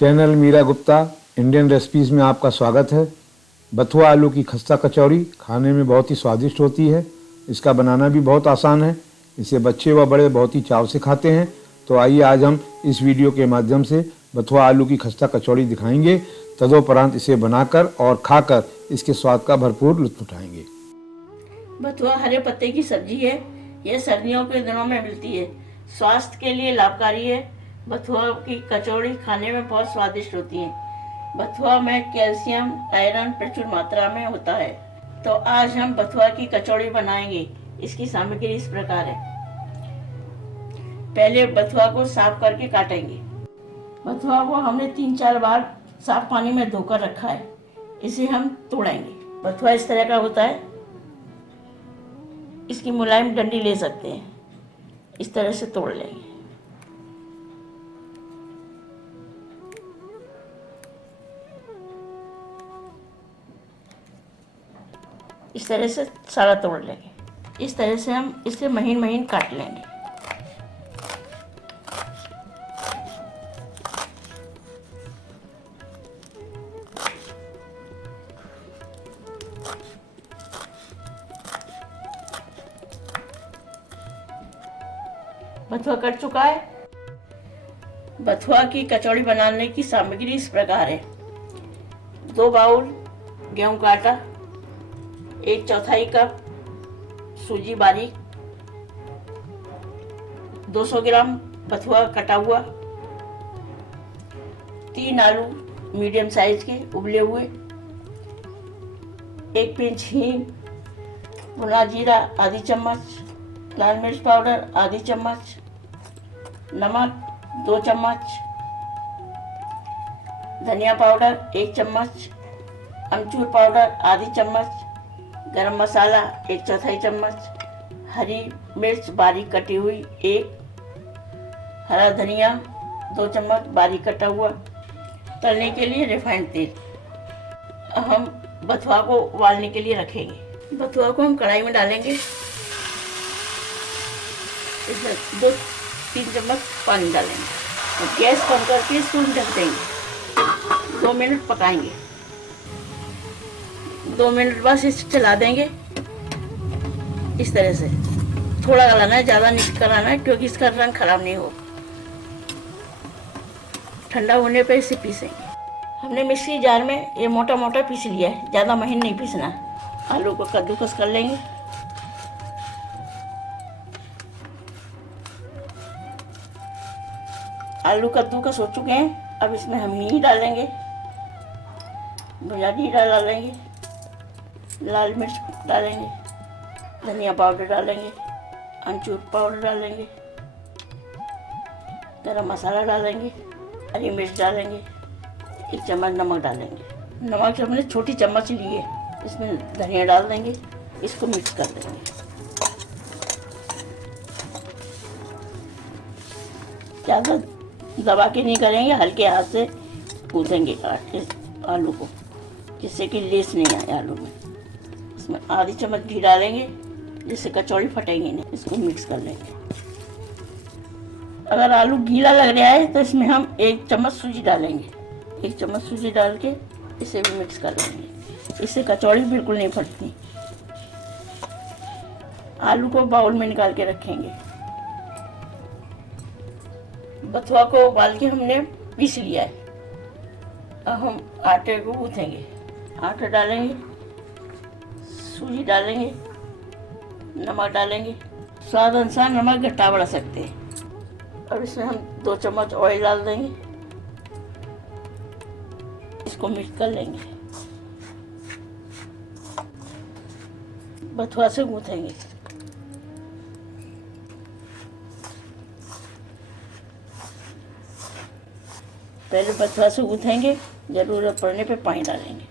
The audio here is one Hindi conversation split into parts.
Channel Meera Gupta Indian recipes में आपका स्वागत है। बथुआ आलू की खस्ता कचौड़ी खाने में बहुत ही स्वादिष्ट होती है। इसका बनाना भी बहुत आसान है। इसे बच्चे व बड़े बहुत ही चाव से खाते हैं। तो आइए आज हम इस वीडियो के माध्यम से बथुआ आलू की खस्ता कचौड़ी दिखाएंगे। तदोपरांत इसे बनाकर और खाकर इसके स्वाद का भरपूर लुत्फ उठाएंगे। बथुआ हरे पत्ते की सब्जी है। यह सर्दियों के दिनों में मिलती है। स्वास्थ्य के लिए लाभकारी है। बथुआ की कचौड़ी खाने में बहुत स्वादिष्ट होती है। बथुआ में कैल्शियम आयरन प्रचुर मात्रा में होता है। तो आज हम बथुआ की कचौड़ी बनाएंगे। इसकी सामग्री इस प्रकार है। पहले बथुआ को साफ करके काटेंगे। बथुआ को हमने 3-4 बार साफ पानी में धोकर रखा है। इसे हम तोड़ेंगे। बथुआ इस तरह का होता है। इसकी मुलायम डंडी ले सकते हैं। इस तरह से तोड़ लेंगे। इस तरह से सारा तोड़ लेंगे। इस तरह से हम इसे महीन महीन काट लेंगे। बथुआ कट चुका है। बथुआ की कचौड़ी बनाने की सामग्री इस प्रकार है। 2 बाउल गेहूं का आटा, 1/4 कप सूजी बारीक, 200 ग्राम बथुआ कटा हुआ, 3 आलू मीडियम साइज के उबले हुए, 1 पिंच हींग, भुना जीरा आधी चम्मच, लाल मिर्च पाउडर आधी चम्मच, नमक 2 चम्मच, धनिया पाउडर 1 चम्मच, अमचूर पाउडर आधी चम्मच, गरम मसाला 1/4 चम्मच, हरी मिर्च बारीक कटी हुई 1, हरा धनिया 2 चम्मच बारीक कटा हुआ। तलने के लिए रिफाइंड तेल। हम बथुआ को उबालने के लिए रखेंगे। बथुआ को हम कढ़ाई में डालेंगे। इसमें 2-3 चम्मच पानी डालेंगे और गैस कम करके इसको ढक देंगे। 2 मिनट पकाएंगे। 2 मिनट बाद इसे चला देंगे। इस तरह से थोड़ा गलाना है, ज़्यादा नहीं कराना है, क्योंकि इसका रंग खराब नहीं हो। ठंडा होने पर इसे पीसेंगे। हमने मिक्सी जार में ये मोटा मोटा पीस लिया है। ज़्यादा महीन नहीं पीसना। आलू को कद्दूकस कर लेंगे। आलू कद्दूकस हो चुके हैं। अब इसमें हम हींग डालेंगे, भुना जीरा डालेंगे, लाल मिर्च डालेंगे, धनिया पाउडर डालेंगे, अमचूर पाउडर डालेंगे, गरम मसाला डालेंगे, हरी मिर्च डालेंगे, 1 चम्मच नमक डालेंगे। नमक हमने छोटी चम्मच ली है। इसमें धनिया डाल देंगे। इसको मिक्स कर देंगे। ज़्यादा दबा के नहीं करेंगे, हल्के हाथ से गूँथेंगे आलू को, जिससे कि लेस नहीं आए आलू में। इसमें आधी चम्मच घी डालेंगे, जिससे कचौड़ी फटेंगी नहीं। इसको मिक्स कर लेंगे। अगर आलू गीला लग रहा है तो इसमें हम 1 चम्मच सूजी डालेंगे। 1 चम्मच सूजी डाल के इसे भी मिक्स कर लेंगे। इससे कचौड़ी बिल्कुल नहीं फटती। आलू को बाउल में निकाल के रखेंगे। बथुआ को उबाल के हमने पीस लिया है। अब हम आटे को गूँथेंगे। आटा डालेंगे, सूजी डालेंगे, नमक डालेंगे। स्वाद अनुसार नमक घटा बढ़ा सकते हैं। अब इसमें हम 2 चम्मच ऑयल डाल देंगे। इसको मिक्स कर लेंगे। बथुआ से गूँथेंगे। पहले बथुआ से गूँथेंगे, जरूरत पड़ने पे पानी डालेंगे।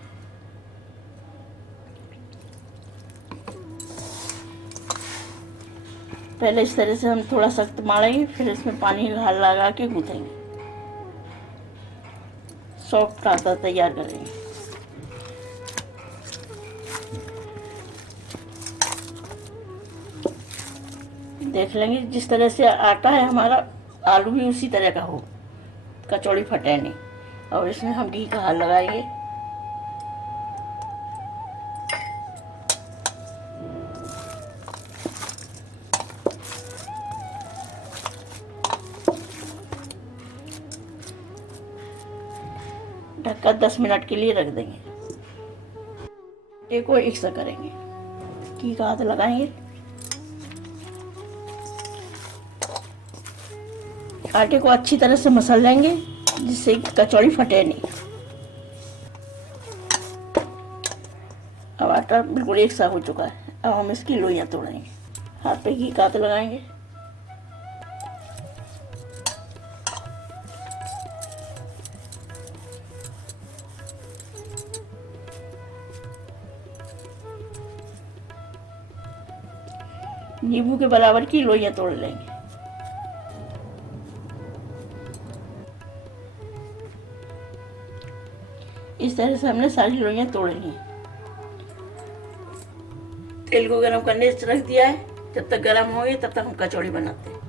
पहले इस तरह से हम थोड़ा सख्त मारेंगे, फिर इसमें पानी लगा के गूँथेंगे। सॉफ्ट आटा तैयार करेंगे। देख लेंगे जिस तरह से आटा है हमारा, आलू भी उसी तरह का हो, कचौड़ी फटे नहीं। और इसमें हम घी का हाथ लगाएंगे। ढककर 10 मिनट के लिए रख देंगे। आटे को इकट्ठा करेंगे, घी का हाथ लगाएंगे। आटे को अच्छी तरह से मसल लेंगे जिससे कचौड़ी फटे नहीं। अब आटा बिल्कुल एक सा हो चुका है। अब हम इसकी लोइयां तोड़ेंगे। हाथ पे घी का हाथ लगाएंगे। नींबू के बराबर की लोइयां तोड़ लेंगे। इस तरह से हमने सारी लोइयां तोड़ ली। तेल को गरम करने से रख दिया है। जब तक गरम होगी तब तक हम कचौड़ी बनाते हैं।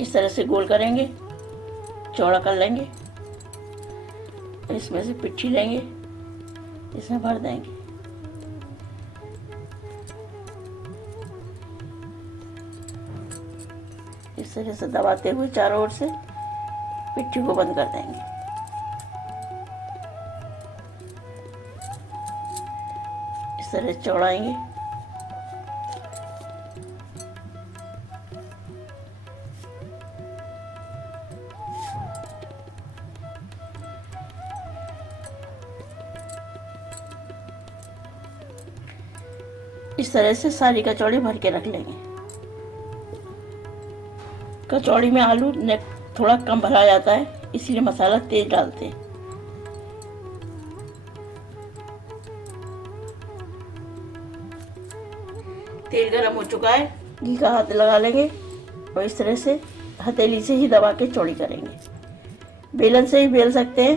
इस तरह से गोल करेंगे, चौड़ा कर लेंगे। इसमें से पिट्ठी लेंगे, इसमें भर देंगे। इस तरह से दबाते हुए चारों ओर से पिट्ठी को बंद कर देंगे। इस तरह चौड़ाएंगे। इस तरह से सारी कचौड़ी भर के रख लेंगे। कचौड़ी में आलू थोड़ा कम भरा जाता है, इसीलिए मसाला तेज डालते हैं। तेल गरम हो चुका है, घी का हाथ लगा लेंगे और इस तरह से हथेली से ही दबा के चौड़ी करेंगे। बेलन से ही बेल सकते हैं।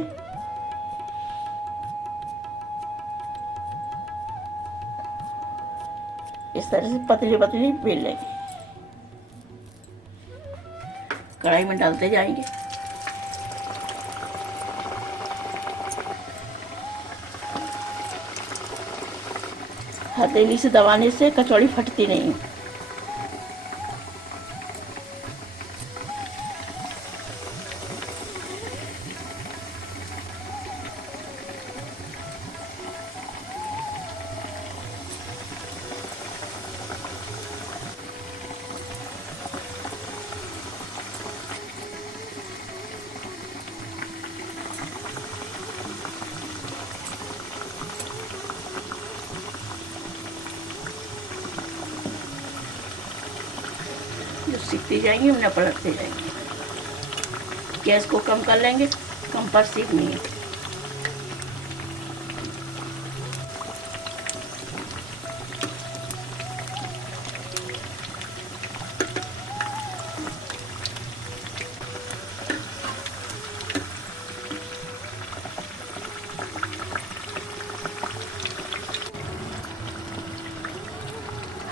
इस तरह से पतली पतली बेल लेंगे। कढ़ाई में डालते जाएंगे। हथेली से दबाने से कचौड़ी फटती नहीं। जो सीखती जाएंगी उन्हें पलटते जाएंगे। गैस को कम कर लेंगे, कम पर सीखनी है।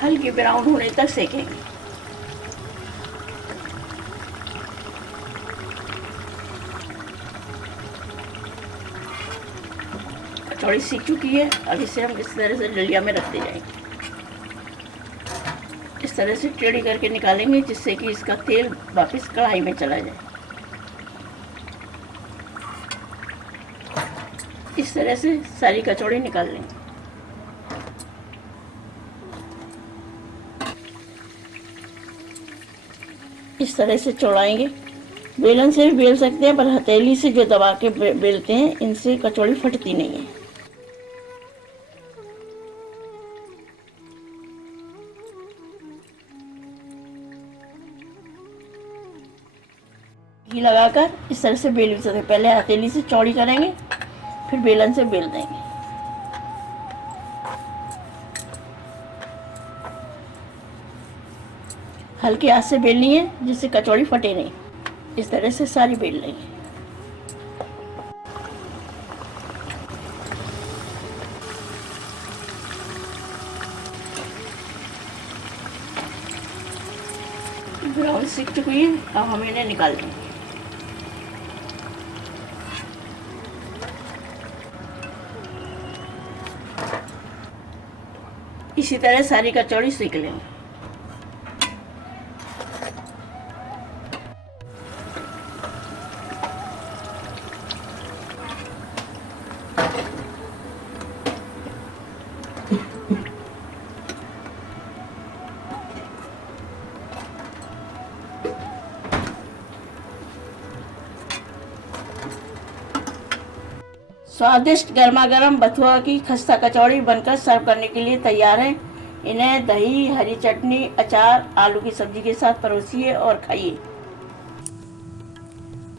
हल्की ब्राउन होने तक सेकेंगे। कचौड़ी सीख चुकी है। अब इसे हम इस तरह से डलिया में रखते जाएंगे। इस तरह से टेढ़ी करके निकालेंगे जिससे कि इसका तेल वापस कढ़ाई में चला जाए। इस तरह से सारी कचौड़ी निकाल लेंगे। इस तरह से चौड़ाएंगे। बेलन से भी बेल सकते हैं, पर हथेली से जो दबा के बेलते हैं इनसे कचौड़ी फटती नहीं है। घी लगाकर इस तरह से बेल भी सकते हैं। पहले हथेली से चौड़ी करेंगे, फिर बेलन से बेल देंगे। हल्के हाथ से बेलनी है जिससे कचौड़ी फटे नहीं। इस तरह से सारी बेल लेंगे। ब्राउन सीख चुकी है, अब हम इन्हें निकाल लेंगे। इसी तरह सारी कचौड़ी सेक लेंगे। स्वादिष्ट गर्मा गर्म बथुआ की खस्ता कचौड़ी बनकर सर्व करने के लिए तैयार है। इन्हें दही, हरी चटनी, अचार, आलू की सब्जी के साथ परोसिए और खाइए।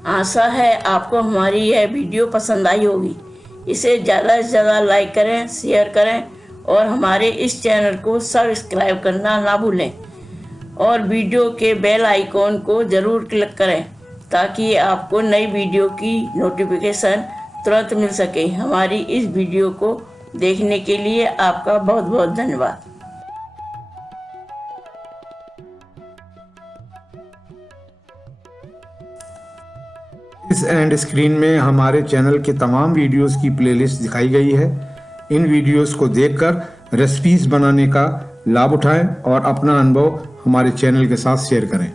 आशा है आपको हमारी यह वीडियो पसंद आई होगी। इसे ज़्यादा से ज़्यादा लाइक करें, शेयर करें और हमारे इस चैनल को सब्सक्राइब करना ना भूलें और वीडियो के बेल आइकॉन को ज़रूर क्लिक करें ताकि आपको नई वीडियो की नोटिफिकेशन तुरंत मिल सके। हमारी इस वीडियो को देखने के लिए आपका बहुत बहुत धन्यवाद। इस एंड स्क्रीन में हमारे चैनल के तमाम वीडियोस की प्लेलिस्ट दिखाई गई है। इन वीडियोस को देखकर रेसिपीज बनाने का लाभ उठाएं और अपना अनुभव हमारे चैनल के साथ शेयर करें।